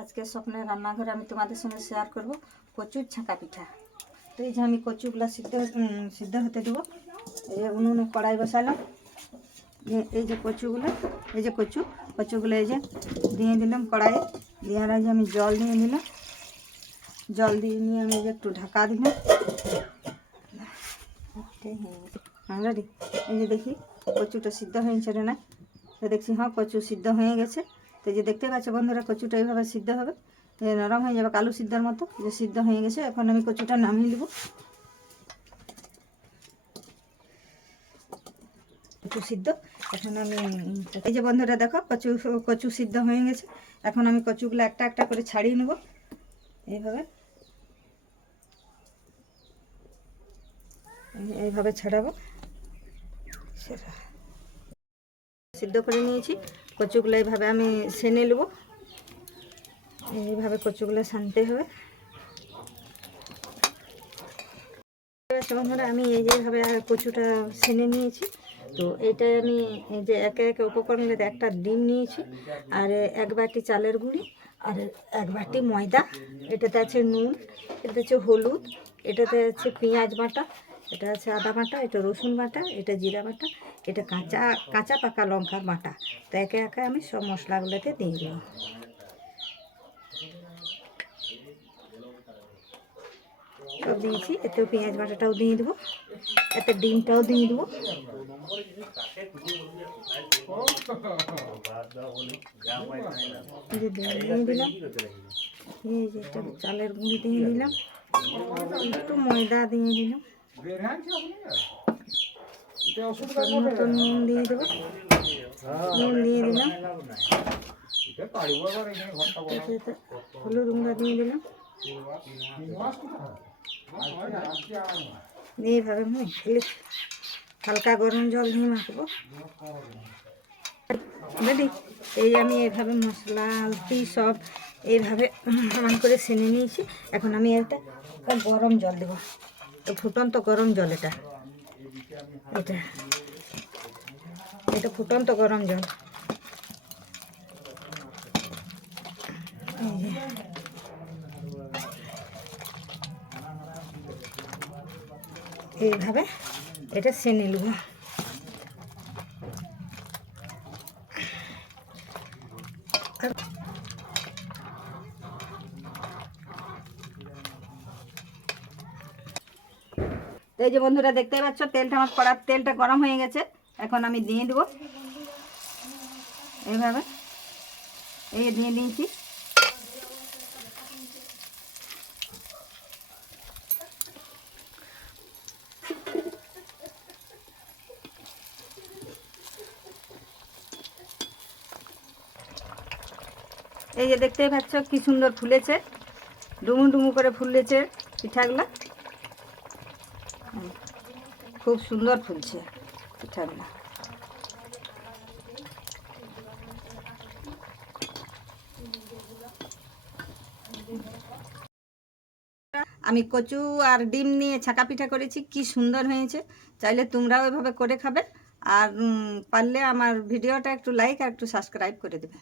আজকে স্বপ্নের রান্নাঘরে আমি তোমাদের সঙ্গে শেয়ার করব কচুর ছাঁকা পিঠা। তো এই যে আমি কচুগুলো সিদ্ধ হতে দেবো। এই যে উনুনে কড়াই বসালাম, এই যে কচুগুলো, এই যে কচুগুলো এই যে দিয়ে দিলাম কড়াইয়ে। দেওয়ার আগে আমি জল দিয়ে নিলাম, জল দিয়ে নিয়ে আমি একটু ঢাকা দিলাম। রেডি। এই যে দেখি কচুটা সিদ্ধ হয়েছে না, তো দেখছি হ্যাঁ কচু সিদ্ধ হয়ে গেছে। তো যে দেখতে পাচ্ছ বন্ধুরা, কচুটা এইভাবে সিদ্ধ হবে, নরম হয়ে যাবে কালো সিদ্ধর মতো। যে সিদ্ধ হয়ে গেছে, এখন আমি কচুটা নামিয়ে নেব। কচু সিদ্ধ এখন আমি, এই যে বন্ধুরা দেখো কচু সিদ্ধ হয়ে গেছে। এখন আমি কচুগুলো একটা একটা করে ছাড়িয়ে নেব এইভাবে ছাড়াবো। সেটা সিদ্ধ করে নিয়েছি, কচুগুলো এইভাবে আমি সেনে নেব। এইভাবে কচুগুলো সানতে হবে। বন্ধুরা আমি এই যেভাবে কচুটা সেনে নিয়েছি। তো এইটাই আমি এই যে একে একে উপকরণের একটা ডিম নিয়েছি, আর এক বাটি চালের গুঁড়ি, আর এক বাটি ময়দা। এটাতে আছে নুন, এটাতে আছে হলুদ, এটাতে আছে পেঁয়াজ বাটা, এটা আছে আদা বাটা, এটা রসুন বাটা, এটা জিরা বাটা, এটা কাঁচা পাকা লঙ্কার বাটা। তো একে একে আমি সব মশলাগুলোতে দিয়ে দেবো। সব দিয়েছি, এতেও পেঁয়াজ বাটাটাও দিয়ে দেবো, এতে ডিমটাও দিয়ে দেবো। ডিম দিয়ে দিলাম, এই যে চালের গুঁড়ি দিয়ে দিলাম, একটু ময়দা দিয়ে দিলাম, মতো নুন দিয়ে দেবো, নুন দিয়ে দিলাম, হলুদ গুঁড়া দিয়ে দিলাম। এইভাবে হালকা গরম জল দিয়ে মাখবো। রেডি। এই আমি এইভাবে মশলা হলদি সব এইভাবে সমান করে সেনে নিয়েছি। এখন আমি একটা গরম জল দেবো, তো ফুটন্ত গরম জল, এটা ফুটন্ত গরম জল। এইভাবে এটা সেনে নেব। এই যে বন্ধুরা দেখতে পাচ্ছ তেলটা আমার কড়ার তেলটা গরম হয়ে গেছে। এখন আমি দিয়ে দেবো এইভাবে, এই দিয়ে দিয়েছি। এই যে দেখতে পাচ্ছ কি সুন্দর ফুলেছে, ডুমু ডুমু করে ফুলেছে পিঠাগুলা, খুব সুন্দর ফুলছে পিঠাগুলা। আমি কচু আর ডিম নিয়ে ছাঁকা পিঠা করেছি, কি সুন্দর হয়েছে। চাইলে তোমরাও এভাবে করে খাবে, আর পারলে আমার ভিডিওটা একটু লাইক আর একটু সাবস্ক্রাইব করে দেবে।